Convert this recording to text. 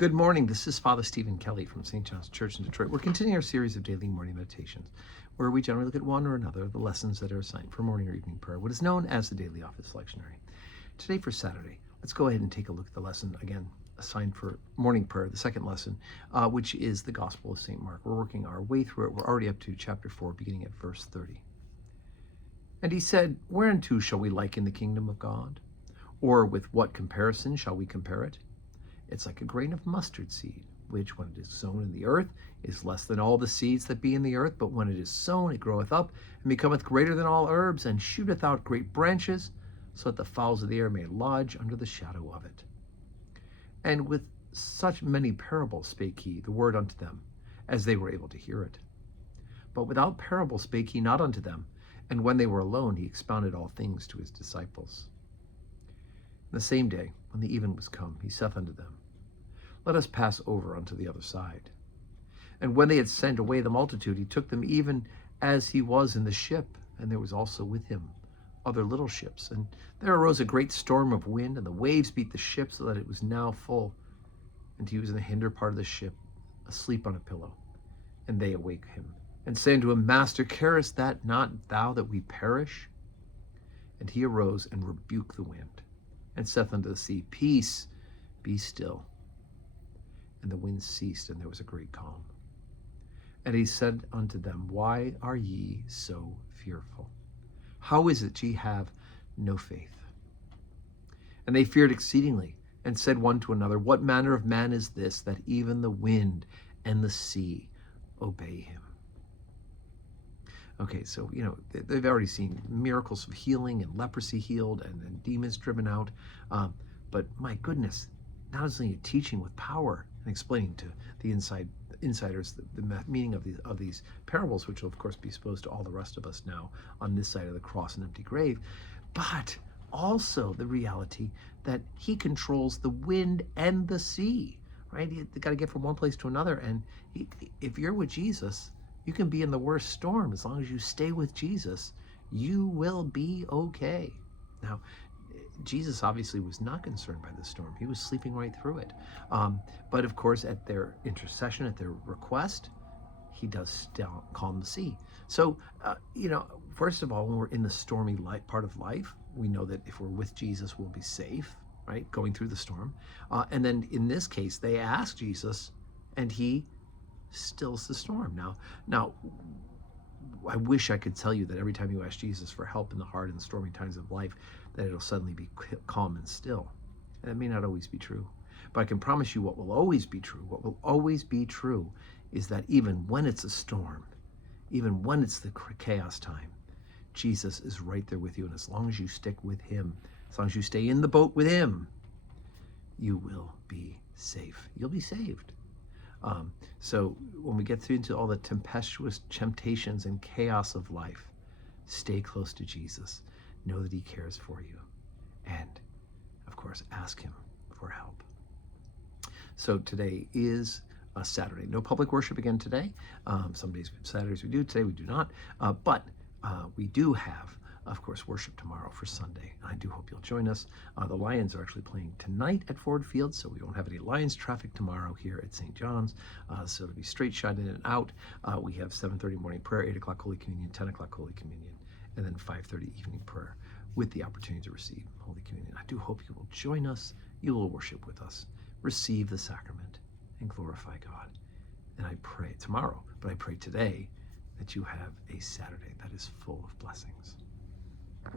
Good morning. This is Father Stephen Kelly from St. John's Church in Detroit. We're continuing our series of daily morning meditations, where we generally look at one or another of the lessons that are assigned for morning or evening prayer, what is known as the Daily Office Lectionary. Today for Saturday, let's go ahead and take a look at the lesson again assigned for morning prayer, the second lesson, which is the Gospel of St. Mark. We're working our way through it. We're already up to chapter 4, beginning at verse 30. And he said, "Whereunto shall we liken the kingdom of God? Or with what comparison shall we compare it? It's like a grain of mustard seed, which when it is sown in the earth is less than all the seeds that be in the earth, but when it is sown it groweth up and becometh greater than all herbs, and shooteth out great branches, so that the fowls of the air may lodge under the shadow of it. And with such many parables spake he the word unto them, as they were able to hear it. But without parable spake he not unto them, and when they were alone he expounded all things to his disciples. The same day, when the even was come, he saith unto them, Let us pass over unto the other side. And when they had sent away the multitude, he took them even as he was in the ship, and there was also with him other little ships. And there arose a great storm of wind, and the waves beat the ship so that it was now full. And he was in the hinder part of the ship, asleep on a pillow. And they awake him, and say unto him, Master, carest that not thou that we perish? And he arose and rebuked the wind, and saith unto the sea, Peace, be still. And the wind ceased, and there was a great calm. And he said unto them, Why are ye so fearful? How is it ye have no faith? And they feared exceedingly, and said one to another, What manner of man is this, that even the wind and the sea obey him? Okay, so, they've already seen miracles of healing and leprosy healed and demons driven out. But my goodness, not only teaching with power and explaining to the insiders the meaning of these parables, which will, of course, be exposed to all the rest of us now on this side of the cross and empty grave, but also the reality that he controls the wind and the sea, right? You got to get from one place to another. And if you're with Jesus, you can be in the worst storm. As long as you stay with Jesus, you will be okay. Now, Jesus obviously was not concerned by the storm. He was sleeping right through it. But of course, at their intercession, at their request, he does still calm the sea. So, first of all, when we're in the stormy part of life, we know that if we're with Jesus, we'll be safe, right? Going through the storm. And then in this case, they ask Jesus, and he stills the storm. Now, I wish I could tell you that every time you ask Jesus for help in the hard and stormy times of life, that it'll suddenly be calm and still. And that may not always be true. But I can promise you what will always be true. What will always be true is that even when it's a storm, even when it's the chaos time, Jesus is right there with you. And as long as you stick with him, as long as you stay in the boat with him, you will be safe. You'll be saved. So when we get into all the tempestuous temptations and chaos of life, stay close to Jesus. Know that he cares for you. And, of course, ask him for help. So today is a Saturday. No public worship again today. Some days, Saturdays we do. Today we do not. But we do have, of course, worship tomorrow for Sunday. I do hope you'll join us. The Lions are actually playing tonight at Ford Field, so we won't have any Lions traffic tomorrow here at St. John's. So it'll be straight shot in and out. We have 7:30 morning prayer, 8 o'clock Holy Communion, 10 o'clock Holy Communion, and then 5:30 evening prayer with the opportunity to receive Holy Communion. I do hope you will join us. You will worship with us, receive the sacrament, and glorify God. And I pray tomorrow, but I pray today that you have a Saturday that is full of blessings.